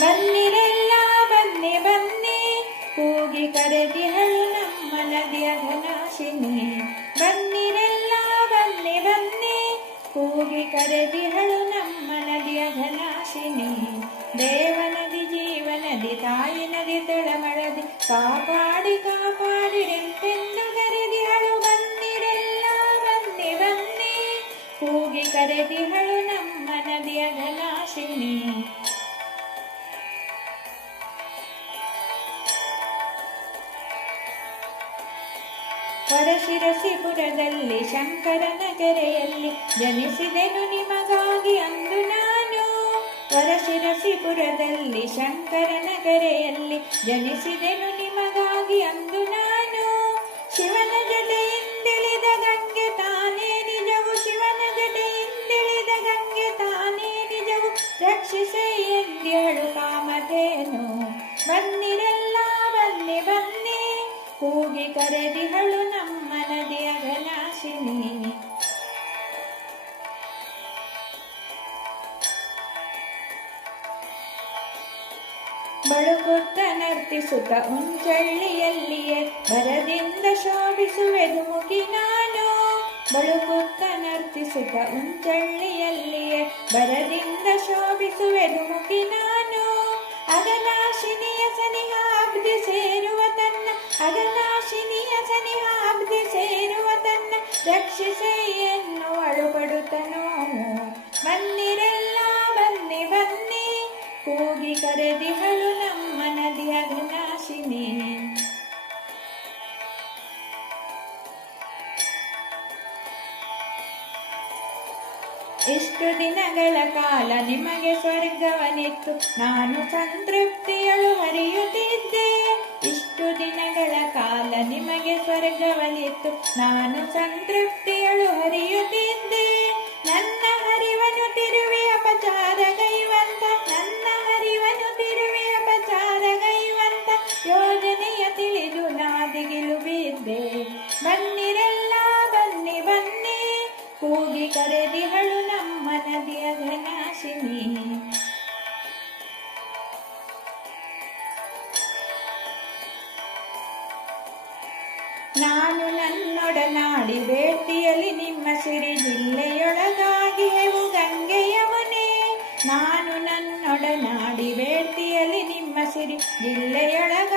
ಬನ್ನಿರೆಲ್ಲ ಬನ್ನಿ ಬನ್ನಿ ಕೂಗಿ ಕರೆದಿಹಳು ನಮ್ಮ ನದಿಯ ಘನಾಶಿನಿ. ಬನ್ನಿರೆಲ್ಲ ಬನ್ನಿ ಬನ್ನಿ ಕೂಗಿ ಕರೆದಿಹಳು ನಮ್ಮ ನದಿಯ ಘನಾಶಿನಿ. ದೇವನದಿ ಜೀವನದಿ ತಾಯಿ ನದಿ ತಳಮಳದಿ ಕಾಪಾಡಿ ಕಾಪಾಡಿರೆಂತೆಂದು ಕರೆದಿಹಳು. ಬನ್ನಿರೆಲ್ಲ ಬನ್ನಿ ಬನ್ನಿ ಕೂಗಿ ಕರೆದಿಹಳು ನಮ್ಮ ನದಿಯ ಘನಾಶಿನಿ. ಹೊರಶಿರಸಿಪುರದಲ್ಲಿ ಶಂಕರನ ಕೆರೆಯಲ್ಲಿ ಜನಿಸಿದೆನು ನಿಮಗಾಗಿ ಅಂದು ನಾನು. ಹೊರಶಿರಸಿಪುರದಲ್ಲಿ ಶಂಕರನ ಕೆರೆಯಲ್ಲಿ ಜನಿಸಿದೆನು ನಿಮಗಾಗಿ ಅಂದು ನಾನು. ಶಿವನ ಜಡೆಯಿಂದಿಳಿದ ಗಂಗೆ ತಾನೇ ನಿಜವು, ಶಿವನ ಜಡೆಯಿಂದಿಳಿದ ಗಂಗೆ ತಾನೇ ನಿಜವು, ರಕ್ಷಿಸೆ ಎಂದಿಹಳು ಕಾಮಧೇನು. ಬನ್ನಿರೆಲ್ಲ ಬನ್ನಿ ಬನ್ನಿ ಕೂಗಿ ಕರೆದಿಹಳು ನಮ್ಮ ನದಿಯ ಘನಾಶಿನಿ. ಬಳುಕುತ್ತ ನರ್ತಿಸುತ್ತ ಉಂಚಳ್ಳಿಯಲ್ಲಿಯೇ ಬರದಿಂದ ಶೋಭಿಸುವೆದು ಮುಖಿ ನಾನು. ಬಳುಕುತ್ತ ನರ್ತಿಸುತ್ತ ಉಂಚಳ್ಳಿಯಲ್ಲಿಯೇ ಬರದಿಂದ ಶೋಭಿಸುವೆದು ಮುಖಿ ನಾನು. ಅಗನಾಶಿನಿಯ ಸನಿಹ ಅಬ್ಧಿ ಸೇರುವ ತನ್ನ, ಅಗನಾಶಿನಿಯ ಸನಿಹ ಅಬ್ಧಿ ಸೇರುವ ತನ್ನ, ರಕ್ಷಿಸೆ ಎನ್ನುವಳು ಪಡುತ್ತನೋ. ಬನ್ನಿರೆಲ್ಲ ಬನ್ನಿ ಬನ್ನಿ ಕೂಗಿ ಕರೆದಿಹಳು ನಮ್ಮ ನದಿಯ ಘನಾಶಿನಿ. ಇಷ್ಟು ದಿನಗಳ ಕಾಲ ನಿಮಗೆ ಸ್ವರ್ಗವನಿತ್ತು ನಾನು ಸಂತೃಪ್ತಿಯಳು ಹರಿಯುತ್ತಿದ್ದೆ. ಇಷ್ಟು ದಿನಗಳ ಕಾಲ ನಿಮಗೆ ಸ್ವರ್ಗವನಿತ್ತು ನಾನು ಸಂತೃಪ್ತಿಯಳು ಹರಿಯುತ್ತಿದ್ದೆ. ನನ್ನ ಹರಿವನು ತಿರುವಿ ಅಪಚಾರಗೈವಂತ, ನನ್ನ ಹರಿವನು ತಿರುವಿ ಅಪಚಾರಗೈವಂತ ಯೋಜನೆಯ ತಿಳಿದು ನಾದಿಗಿಲು ಬಿದ್ದೆ. ಬನ್ನಿರೆಲ್ಲ ಬನ್ನಿ ಬನ್ನಿ ಕೂಗಿ ಕರೆದಿಹಳು ನಮ್ಮ ನದಿಯ ಘನಾಶಿನಿ. ನಾನು ನನ್ನೊಡನಾಡಿ ಬೇಡ್ತಿಯಲಿ ನಿಮ್ಮ ಸಿರಿ ಜಿಲ್ಲೆಯೊಳಗಾಗಿಯೆವು ಗಂಗೆ ಯಮುನೆ. ನಾನು ನನ್ನೊಡನಾಡಿ ಬೇಡ್ತಿಯಲಿ ನಿಮ್ಮ ಸಿರಿ ಜಿಲ್ಲೆಯೊಳಗ